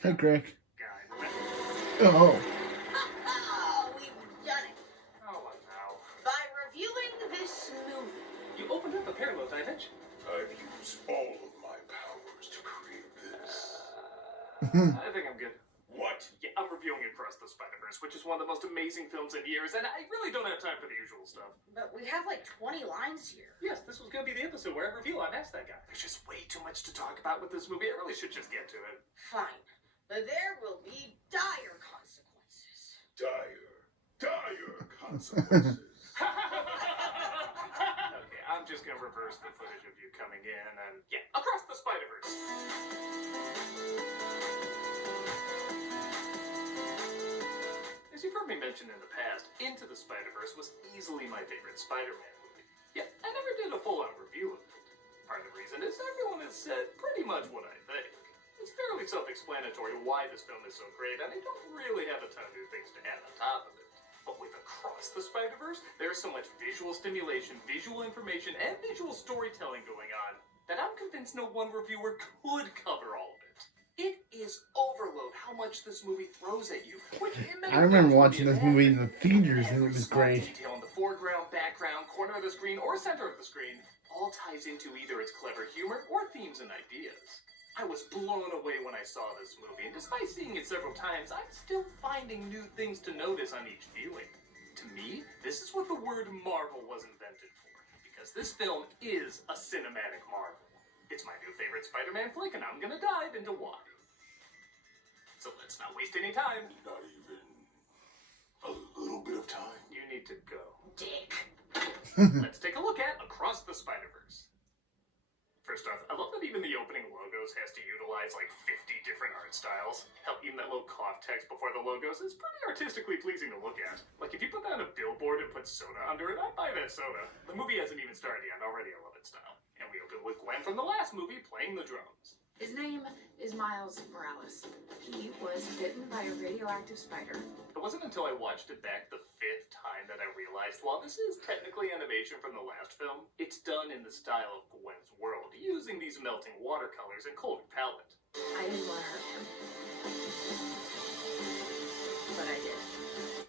Hey, Greg. guy. Oh. We've done it. Oh, what now? By reviewing this movie. You opened up a parallel dimension. I've used all of my powers to create this. I think I'm good. What? Yeah, I'm reviewing Across the Spider-Verse, which is one of the most amazing films in years, and I really don't have time for the usual stuff. But we have like 20 lines here. Yes, this was going to be the episode where I review on Ask That Guy. There's just way too much to talk about with this movie. I really should just get to it. Fine. But there will be dire consequences. Dire consequences. Okay, I'm just going to reverse the footage of you coming in and, yeah, Across the Spider-Verse. As you've heard me mention in the past, Into the Spider-Verse was easily my favorite Spider-Man movie. Yet, I never did a full-on review of it. Part of the reason is everyone has said pretty much what I think. It's fairly self-explanatory why this film is so great, and I don't really have a ton of new things to add on top of it. But with Across the Spider-Verse, there's so much visual stimulation, visual information, and visual storytelling going on that I'm convinced no one reviewer could cover all of it. It is overload how much this movie throws at you. I remember watching this movie in the theaters, and it was great. Detail in the foreground, background, corner of the screen, or center of the screen all ties into either its clever humor or themes and ideas. I was blown away when I saw this movie, and despite seeing it several times, I'm still finding new things to notice on each viewing. To me, this is what the word Marvel was invented for, because this film is a cinematic marvel. It's my new favorite Spider-Man flick, and I'm gonna dive into why. So let's not waste any time. Not even a little bit of time. You need to go. Dick. Let's take a look at Across the Spider-Verse. First off, I love that even the opening logos has to utilize like 50 different art styles. Hell, even that little cough text before the logos is pretty artistically pleasing to look at. Like if you put that on a billboard and put soda under it, I'd buy that soda. The movie hasn't even started yet, already I love its style. And we open with Gwen from the last movie playing the drums. His name is Miles Morales. He was bitten by a radioactive spider. It wasn't until I watched it back the 5th time that I realized while this is technically animation from the last film, it's done in the style of Gwen's world, using these melting watercolors and colored palette. I didn't want to hurt him. But I did.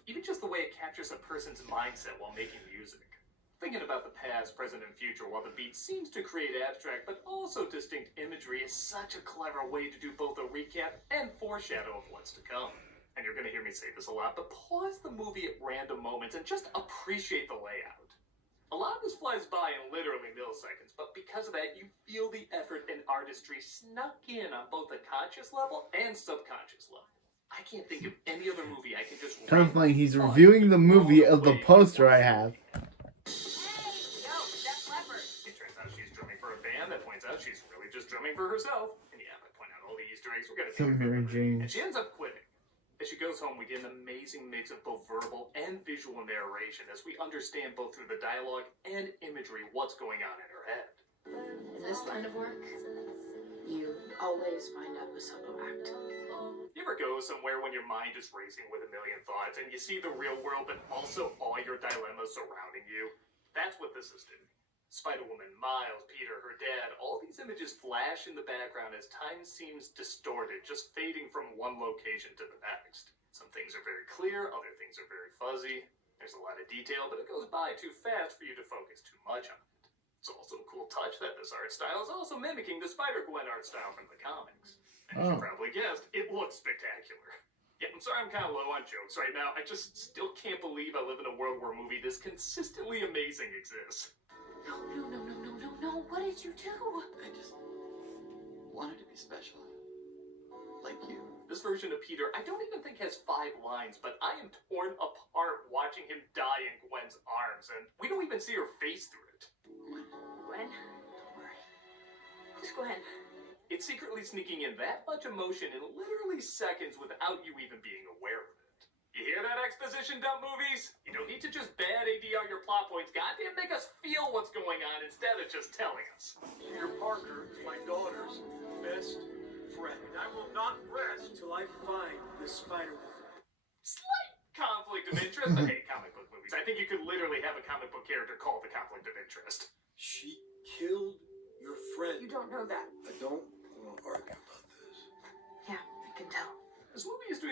Even just the way it captures a person's mindset while making music. Thinking about the past, present, and future while the beat seems to create abstract but also distinct imagery is such a clever way to do both a recap and foreshadow of what's to come. And you're going to hear me say this a lot, but pause the movie at random moments and just appreciate the layout. A lot of this flies by in literally milliseconds, but because of that, you feel the effort and artistry snuck in on both a conscious level and subconscious level. I can't think of any other movie I can just... Kind of like he's reviewing the movie of the poster I have. She's really just drumming for herself. And yeah, if I point out all the Easter eggs, we're gonna Mary Jane. And she ends up quitting. As she goes home, we get an amazing mix of both verbal and visual narration as we understand both through the dialogue and imagery what's going on in her head. In this line of work, you always wind up a solo act. You ever go somewhere when your mind is racing with a million thoughts and you see the real world but also all your dilemmas surrounding you? That's what this is doing. Spider-Woman, Miles, Peter, her dad, all these images flash in the background as time seems distorted, just fading from one location to the next. Some things are very clear, other things are very fuzzy. There's a lot of detail, but it goes by too fast for you to focus too much on it. It's also a cool touch that this art style is also mimicking the Spider-Gwen art style from the comics. And as you probably guessed, it looks spectacular. Yeah, I'm sorry I'm kind of low on jokes right now. I just still can't believe I live in a world where a movie this consistently amazing exists. No, what did you do? I just wanted to be special. Like you. This version of Peter, I don't even think has 5 lines, but I am torn apart watching him die in Gwen's arms, and we don't even see her face through it. Gwen? Don't worry. Who's Gwen? It's secretly sneaking in that much emotion in literally seconds without you even being aware of it. You hear that, exposition dump movies? You don't need to just bad ADR your plot points. Goddamn, make us feel what's going on instead of just telling us. Peter Parker is my daughter's best friend. And I will not rest till I find this Spider-Woman. Slight conflict of interest, but hey, comic book movies. I think you could literally have a comic book character called the conflict of interest. She killed your friend. You don't know that. I don't want to argue about this. Yeah, I can tell.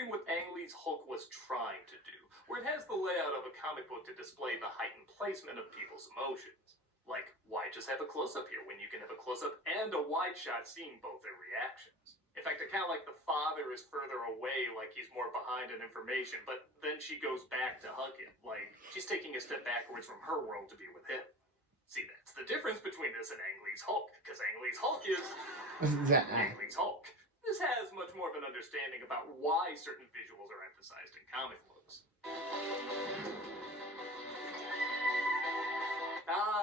doing what Ang Lee's Hulk was trying to do, where it has the layout of a comic book to display the heightened placement of people's emotions. Like, why just have a close-up here when you can have a close-up and a wide shot seeing both their reactions? In fact, I kind of like the father is further away, like he's more behind in information, but then she goes back to hug him, like she's taking a step backwards from her world to be with him. See, that's the difference between this and Ang Lee's Hulk, because Ang Lee's Hulk is Ang Lee's Hulk. This has much more of an understanding about why certain visuals are emphasized in comic books.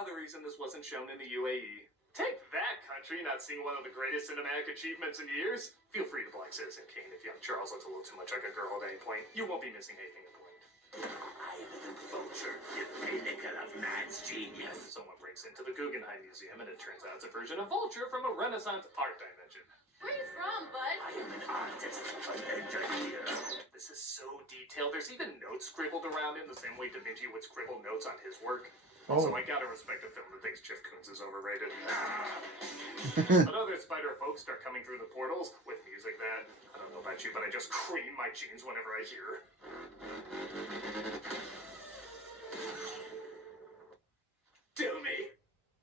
The reason this wasn't shown in the UAE. Take that, country, not seeing one of the greatest cinematic achievements in years? Feel free to block Citizen Kane if young Charles looks a little too much like a girl at any point. You won't be missing anything important. I am the vulture, the pinnacle of man's genius. Someone breaks into the Guggenheim Museum and it turns out it's a version of Vulture from a Renaissance art dimension. Where are you from, bud? I am an artist, an engineer. This is so detailed. There's even notes scribbled around him the same way Da Vinci would scribble notes on his work. So I gotta respect a film that thinks Jeff Koons is overrated. But other spider folks start coming through the portals with music that, I don't know about you, but I just cream my jeans whenever I hear. Do me!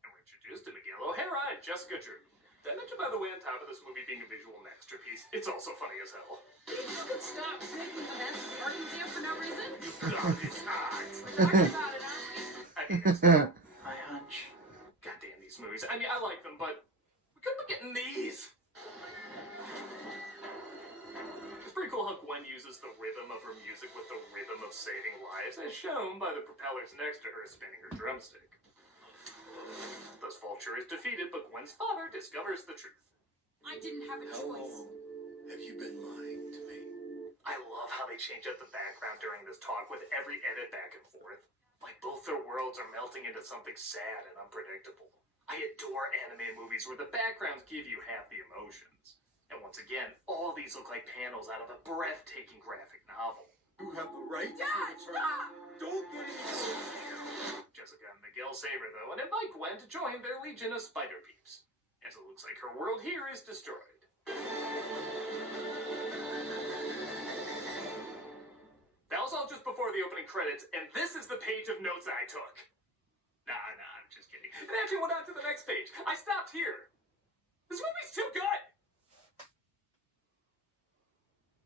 And we're introduced to Miguel O'Hara and Jessica Drew. Did I mention, by the way, on top of this movie being a visual masterpiece, it's also funny as hell. You could stop making a mess of parking there for no reason? Garbage eyes. We're talking about it, aren't we? I mean, it's not- My hunch. Goddamn these movies. I mean, I like them, but we could be getting these. It's pretty cool how Gwen uses the rhythm of her music with the rhythm of saving lives, as shown by the propellers next to her spinning her drumstick. Thus, Vulture is defeated, but Gwen's father discovers the truth. I didn't have a How choice. long have you been lying to me? I love how they change up the background during this talk with every edit back and forth. Like both their worlds are melting into something sad and unpredictable. I adore anime movies where the backgrounds give you half the emotions. And once again, all these look like panels out of a breathtaking graphic novel. You have the right Dad, to stop! Don't get any closer. Jessica and Miguel save her though and invite Gwen to join their legion of spider peeps, as it looks like her world here is destroyed. That was all just before the opening credits, and this is the page of notes that I took. Nah, I'm just kidding. It actually went on to the next page. I stopped here. This movie's too good!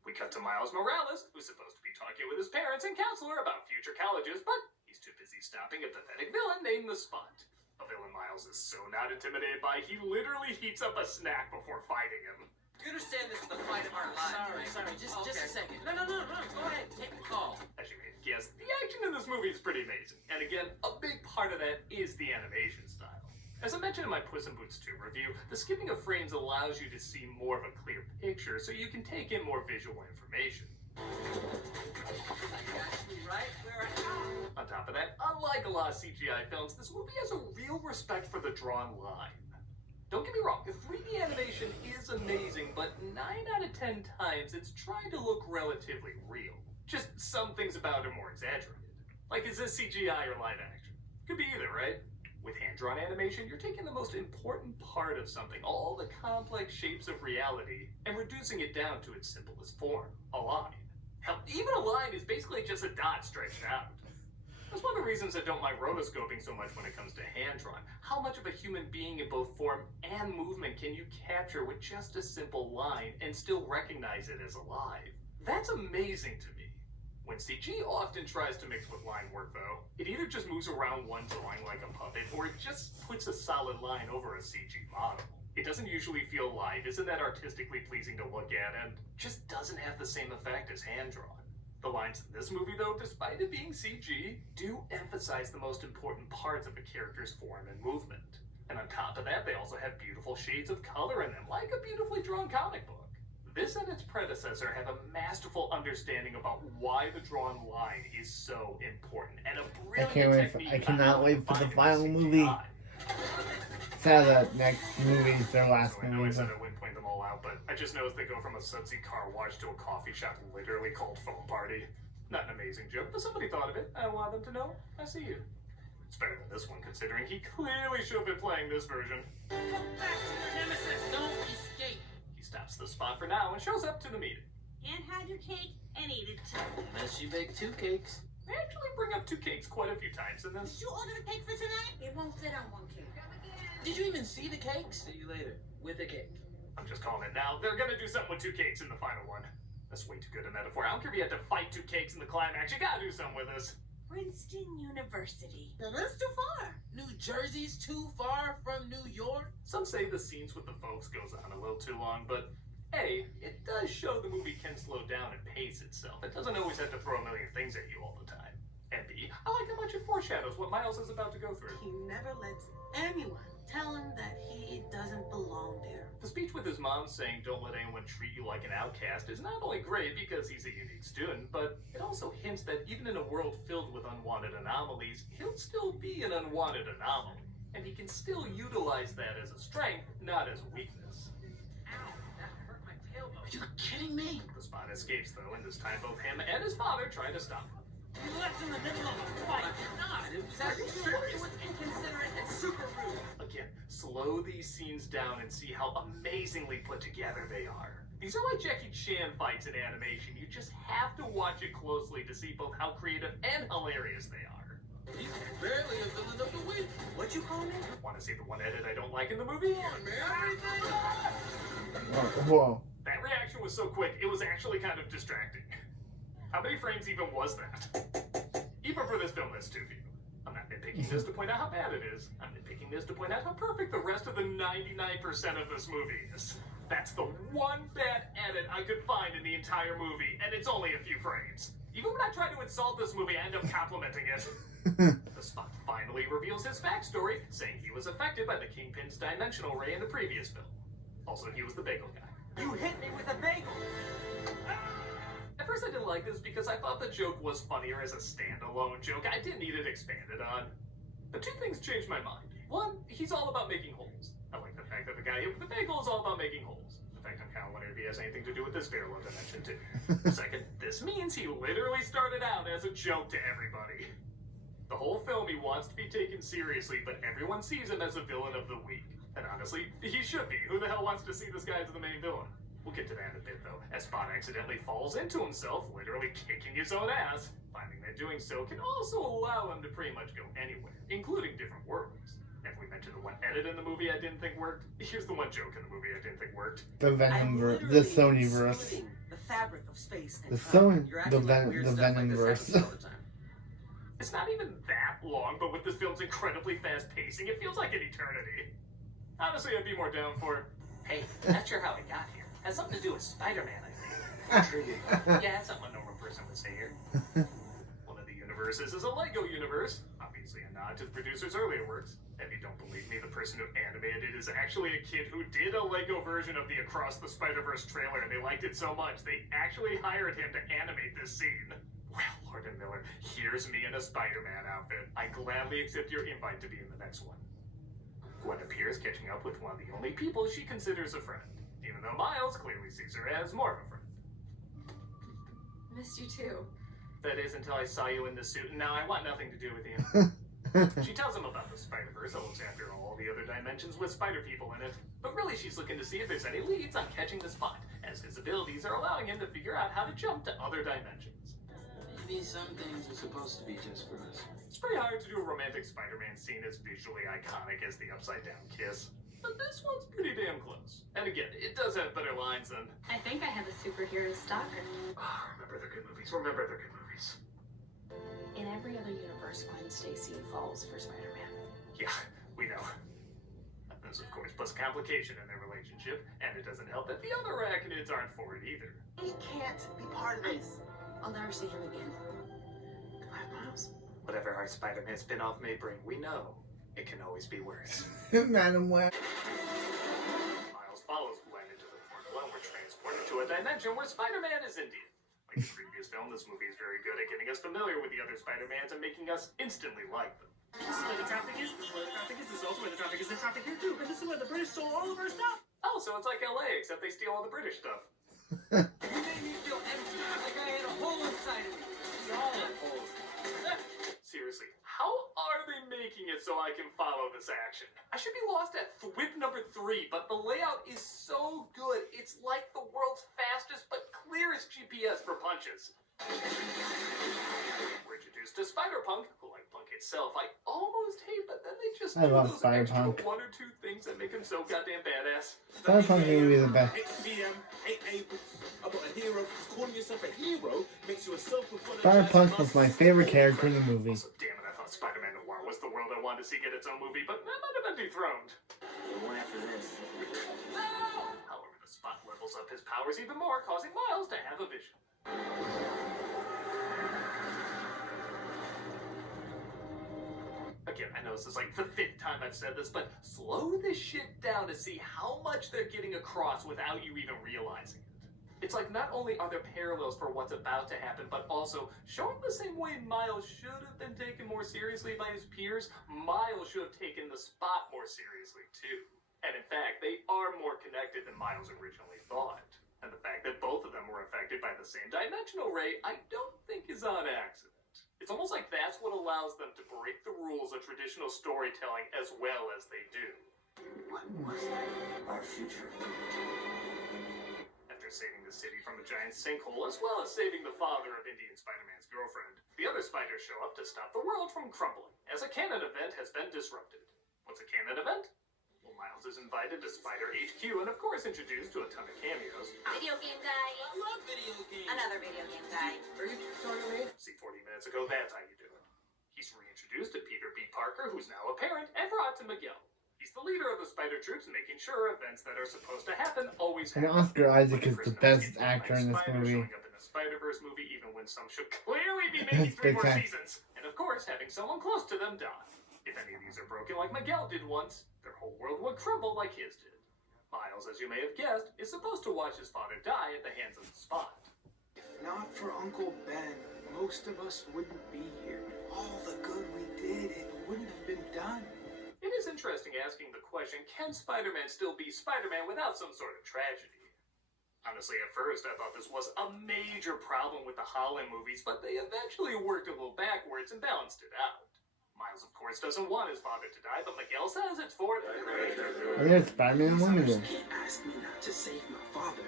We cut to Miles Morales, who's supposed to be talking with his parents and counselor about future colleges, but he's too busy stopping a pathetic villain named The Spot. A villain Miles is so not intimidated by, he literally heats up a snack before fighting him. You understand this is the fight of our lives, Sorry, just a second. No, go ahead, take the call. As you may guess, the action in this movie is pretty amazing. And again, a big part of that is the animation style. As I mentioned in my Puss in Boots 2 review, the skipping of frames allows you to see more of a clear picture so you can take in more visual information. Actually, right where On top of that, unlike a lot of CGI films, this movie has a real respect for the drawn line. Don't get me wrong, the 3D animation is amazing, but 9 out of 10 times it's trying to look relatively real. Just some things about it are more exaggerated. Like, is this CGI or live action? Could be either, right? With hand-drawn animation, you're taking the most important part of something, all the complex shapes of reality, and reducing it down to its simplest form, a line. Hell, even a line is basically just a dot stretched out. That's one of the reasons I don't mind rotoscoping so much when it comes to hand-drawn. How much of a human being in both form and movement can you capture with just a simple line and still recognize it as alive? That's amazing to me. When CG often tries to mix with line work though, it either just moves around one drawing like a puppet, or it just puts a solid line over a CG model. It doesn't usually feel live, isn't that artistically pleasing to look at, and just doesn't have the same effect as hand-drawn. The lines in this movie, though, despite it being CG, do emphasize the most important parts of a character's form and movement. And on top of that, they also have beautiful shades of color in them, like a beautifully drawn comic book. This and its predecessor have a masterful understanding about why the drawn line is so important, and a brilliant technique. I cannot wait for the about final combining movie. CGI. Sad that next movie is their last So I know I movie. said I wouldn't point them all out, but I just noticed they go from a sudsy car wash to a coffee shop literally called Phone Party. Not an amazing joke, but somebody thought of it. I want them to know I see you. It's better than this one, considering he clearly should have been playing this version. Come back to your nemesis. Don't escape. He stops the spot for now and shows up to the meeting. Can't have your cake and eat it too. Unless you bake 2 cakes. They actually bring up 2 cakes quite a few times in Did this. you order the cake for tonight? It won't fit on one cake. Did you even see the cakes? See you later. With the cake. I'm just calling it now. They're gonna do something with 2 cakes in the final one. That's way too good a metaphor. I don't care if you had to fight 2 cakes in the climax. You gotta do something with this. Princeton University. Now that's too far. New Jersey's too far from New York? Some say the scenes with the folks goes on a little too long, but A, it does show the movie can slow down and pace itself. It doesn't always have to throw a million things at you all the time. And B, I like how much it foreshadows what Miles is about to go through. He never lets anyone tell him that he doesn't belong there. The speech with his mom saying don't let anyone treat you like an outcast is not only great because he's a unique student, but it also hints that even in a world filled with unwanted anomalies, he'll still be an unwanted anomaly. And he can still utilize that as a strength, not as a weakness. Ow, that hurt my tailbone. Are you kidding me? The spot escapes though, and this time both him and his father try to stop him. He left in the middle of a fight. Not. It was actually It was inconsiderate and super rude. Again, slow these scenes down and see how amazingly put together they are. These are like Jackie Chan fights in animation. You just have to watch it closely to see both how creative and hilarious they are. He's barely a villain of the week. What'd you call me? Want to see the one edit I don't like in the movie? Come on, man. Everything. Whoa. That reaction was so quick, it was actually kind of distracting. How many frames even was that? Even for this film, that's too few. I'm not nitpicking this to point out how bad it is. I'm nitpicking this to point out how perfect the rest of the 99% of this movie is. That's the one bad edit I could find in the entire movie, and it's only a few frames. Even when I try to insult this movie, I end up complimenting it. The spot finally reveals his backstory, saying he was affected by the Kingpin's dimensional ray in the previous film. Also, he was the bagel guy. You hit me with a bagel. At first I didn't like this because I thought the joke was funnier as a standalone joke. I didn't need it expanded on. But 2 things changed my mind. One, he's all about making holes. I like the fact that the guy hit with the bagel is all about making holes. In fact, I'm kind of wondering if he has anything to do with this parallel dimension too. Second, this means he literally started out as a joke to everybody. The whole film he wants to be taken seriously, but everyone sees him as a villain of the week. And honestly, he should be. Who the hell wants to see this guy as the main villain? We'll get to that in a bit, though, as Spot accidentally falls into himself, literally kicking his own ass, finding that doing so can also allow him to pretty much go anywhere, including different worlds. And if we mentioned the one edit in the movie I didn't think worked, here's the one joke in the movie I didn't think worked. The Venomverse, the Sonyverse. The fabric of space and The time. Sony, the Venomverse. It's not even that long, but with this film's incredibly fast pacing, it feels like an eternity. Honestly, I'd be more down for, hey, not sure how I got here. Has something to do with Spider-Man, I think. Intriguing. Yeah, that's not what a normal person would say here. One of the universes is a Lego universe. Obviously a nod to the producer's earlier works. If you don't believe me, the person who animated it is actually a kid who did a Lego version of the Across the Spider-Verse trailer, and they liked it so much, they actually hired him to animate this scene. Well, Lord and Miller, here's me in a Spider-Man outfit. I gladly accept your invite to be in the next one. Gwen appears catching up with one of the only people she considers a friend, even though Miles clearly sees her as more of a friend. Missed you too. That is until I saw you in the suit, and now I want nothing to do with you. She tells him about the Spider-Verse that looks after all the other dimensions with spider people in it. But really she's looking to see if there's any leads on catching the Spot, as his abilities are allowing him to figure out how to jump to other dimensions. Maybe some things are supposed to be just for us. It's pretty hard to do a romantic Spider-Man scene as visually iconic as the upside-down kiss. But this one's pretty damn close. And again, it does have better lines than, I think I have a superhero stalker. oh, remember they're good movies, remember they're good movies. In every other universe, Gwen Stacy falls for Spider-Man. Yeah, we know. This, of course, puts complication in their relationship, and it doesn't help that the other arachnids aren't for it either. He can't be part of this. I'll never see him again. Goodbye, Miles. Whatever our Spider-Man spin-off may bring, we know it can always be worse. Madam Web. Miles follows Gwen into the portal, and we're transported to a dimension where Spider-Man is Indian. Like the previous film, this movie is very good at getting us familiar with the other Spider-Mans and making us instantly like them. This is where the traffic is, this is where the traffic is, this is also where the traffic is, there's traffic here too, and this is where the British stole all of our stuff! Oh, so it's like LA, except they steal all the British stuff. You made me feel empty, like I had a hole inside of me. We all have holes. Seriously, how are they making making it so I can follow this action. I should be lost at whip number 3, but the layout is so good. It's like the world's fastest but clearest GPS for punches. We're introduced to Spider-Punk, who, like Punk itself, I almost hate, but then they just I do love those extra Spider-Punk. 1 or 2 things that make him so goddamn badass. Spider-Punk may be the best. Spider-Punk was my favorite character in the movie. Also, damn it, I thought Spider-Man Noir was the world I wanted to see get its own movie, but that might have been dethroned. One after this. However, the Spot levels up his powers even more, causing Miles to have a vision. Again, I know this is like the 5th time I've said this, but slow this shit down to see how much they're getting across without you even realizing it. It's like not only are there parallels for what's about to happen, but also showing the same way Miles should have been taken more seriously by his peers, Miles should have taken the Spot more seriously too. And in fact, they are more connected than Miles originally thought. And the fact that both of them were affected by the same dimensional ray, I don't think is on accident. It's almost like that's what allows them to break the rules of traditional storytelling as well as they do. What was that? Our future. After saving the city from a giant sinkhole, as well as saving the father of Indian Spider-Man's girlfriend, the other spiders show up to stop the world from crumbling, as a canon event has been disrupted. What's a canon event? Well, Miles is invited to Spider HQ and, of course, introduced to a ton of cameos. Video game guy. I love video games. Another video game guy. Are you talking to me? See, 40 minutes ago, that's how you do it. He's reintroduced to Peter B. Parker, who's now a parent, and brought to Miguel. He's the leader of the Spider Troops, making sure events that are supposed to happen always And happen. Oscar Isaac is the best Like actor in this Spider movie. Showing up in the Spider-Verse movie, even when some should clearly be making 3 Big more time. seasons. And of course, having someone close to them die. If any of these are broken like Miguel did once, their whole world would crumble like his did. Miles, as you may have guessed, is supposed to watch his father die at the hands of the Spot. If not for Uncle Ben, most of us wouldn't be here. All the good we did, it wouldn't have been done. It is interesting asking the question, can Spider-Man still be Spider-Man without some sort of tragedy? Honestly, at first, I thought this was a major problem with the Holland movies, but they eventually worked a little backwards and balanced it out. Miles, of course, doesn't want his father to die, but Miguel says it's for them. Oh, there's Spider-Man and Wonder You Woman. can't ask me not to save my father.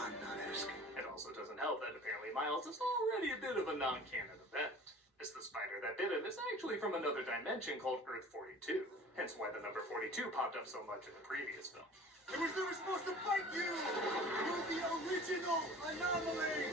I'm not asking. It also doesn't help that apparently Miles is already a bit of a non-canon event, as the spider that bit him is actually from another dimension called Earth 42, hence why the number 42 popped up so much in the previous film. It was never supposed to fight you! You're the original anomaly!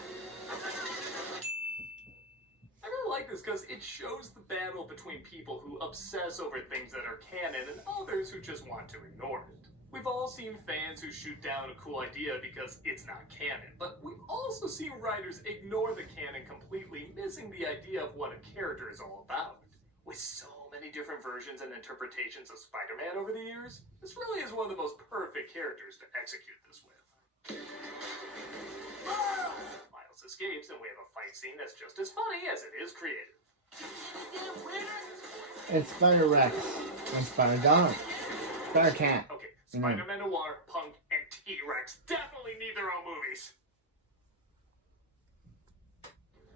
I really like this because it shows the battle between people who obsess over things that are canon and others who just want to ignore it. We've all seen fans who shoot down a cool idea because it's not canon, but we've also seen writers ignore the canon completely, missing the idea of what a character is all about. With so many different versions and interpretations of Spider-Man over the years, this really is one of the most perfect characters to execute this with. Miles escapes, and we have a fight scene that's just as funny as it is creative. It's Spider-Rex and Spider-Dog. Spider-Cat. Okay, Spider-Man Noir, Punk, and T-Rex definitely need their own movies.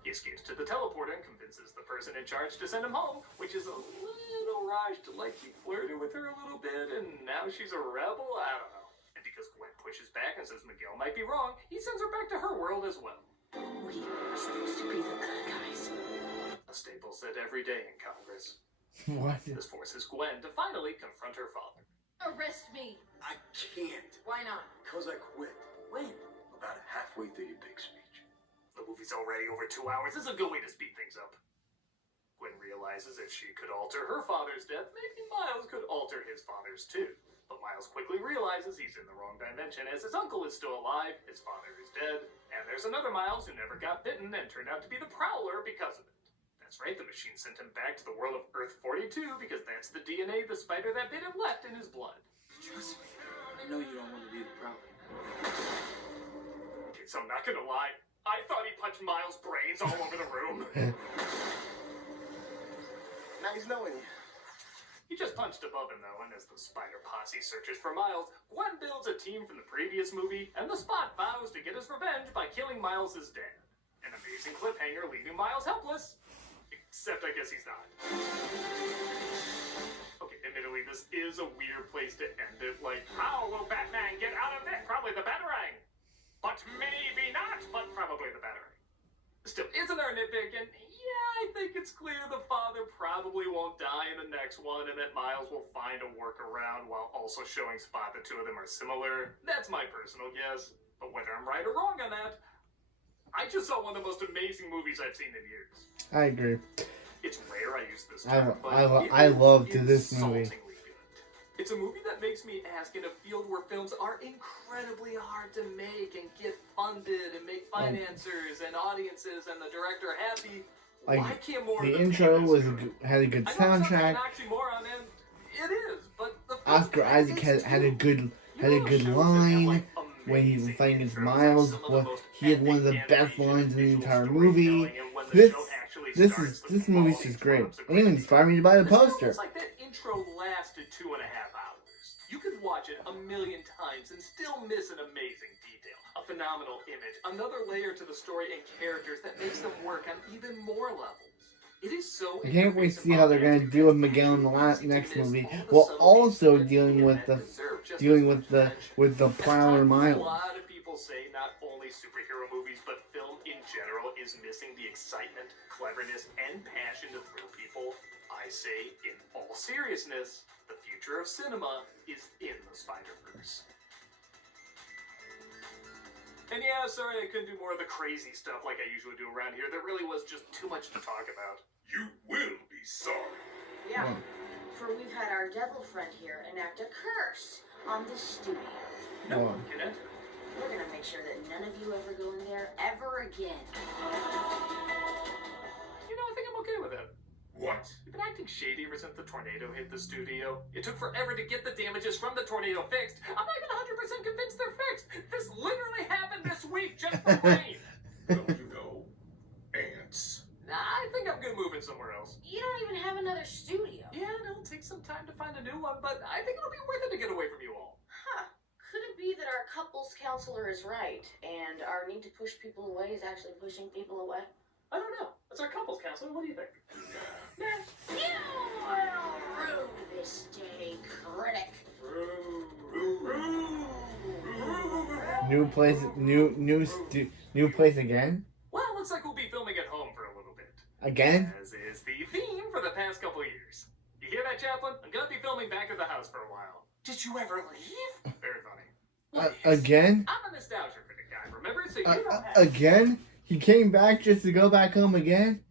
He escapes to the teleporter and convinces the person in charge to send him home, which is a little rushed, like he flirted with her a little bit, and now she's a rebel? I don't know. And because Gwen pushes back and says Miguel might be wrong, he sends her back to her world as well. We are supposed to be the good guys. A staple said every day in Congress. What? This forces Gwen to finally confront her father. Arrest me. I can't, Why not? because I quit. When? About halfway through your big speech. The movie's already over 2 hours. This is a good way to speed things up. Gwen realizes if she could alter her father's death, maybe Miles could alter his father's too. But Miles quickly realizes he's in the wrong dimension, as his uncle is still alive, his father is dead, and there's another Miles who never got bitten and turned out to be the Prowler because of it. That's right, the machine sent him back to the world of Earth 42 because that's the DNA the spider that bit him left in his blood. Trust me. I know you don't want to be the problem. Okay, so I'm not gonna lie, I thought he punched Miles' brains all over the room. Nice knowing you. He just punched above him though, and as the spider posse searches for Miles, Gwen builds a team from the previous movie, and the Spot vows to get his revenge by killing Miles' dad. An amazing cliffhanger leaving Miles helpless. Except I guess he's not. this is a weird place to end it. Like, how will Batman get out of this? Probably the Batarang. But maybe not, but probably the Batarang. Still, it's another nitpick, and yeah, I think it's clear the father probably won't die in the next one, and that Miles will find a workaround while also showing Spot the two of them are similar. That's my personal guess, but whether I'm right or wrong on that, I just saw one of the most amazing movies I've seen in years. I agree. It's rare I use this term, but I loved this movie. insultingly good. It's a movie that makes me ask, in a field where films are incredibly hard to make and get funded and make financiers and audiences and the director happy, why can't more The of intro theme was good? had a good I know it sounds like soundtrack. an oxymoron, and it is, but the film Oscar Isaac had a good line when he was fighting against Miles. He had one of the best lines in the entire movie. This movie's just great. It even inspired me to buy the poster. It's like that intro lasted 2.5 hours. You could watch it a million times and still miss an amazing detail, a phenomenal image, another layer to the story and characters that makes them work on even more levels. It is so. I can't wait to see how they're gonna deal with Miguel in the next movie, while also dealing with the Prowler A Miles. lot of people say not only superhero movies, but film in general is missing the excitement, cleverness, and passion to thrill people. I say, in all seriousness, the future of cinema is in the Spider-Verse. And yeah, sorry I couldn't do more of the crazy stuff like I usually do around here. There really was just too much to talk about. You will be sorry. Yeah, for we've had our devil friend here enact a curse on the studio. No Whoa. one can enter. We're gonna make sure that none of you ever go in there ever again. You know, I think I'm okay with it. What? You've been acting shady ever since the tornado hit the studio. It took forever to get the damages from the tornado fixed. I'm not even 100% convinced they're fixed. This literally happened this week just for rain. Don't you know? Ants. Nah, I think I'm gonna move in somewhere else. You don't even have another studio. Yeah, it'll take some time to find a new one, but I think it'll be worth it to get away from you all. Huh. Could it be that our couples counselor is right, and our need to push people away is actually pushing people away? I don't know. That's our couples counselor. What do you think? Nah. You will rue this day, critic. New place again? Well, looks like we'll be filming at home for a little bit. Again? As is the theme for the past couple years. You hear that, Chaplain? I'm gonna be filming back at the house for a while. Did you ever leave? Very funny. Again? I'm a nostalgia critic guy, remember? So you don't have... Again? He came back just to go back home again?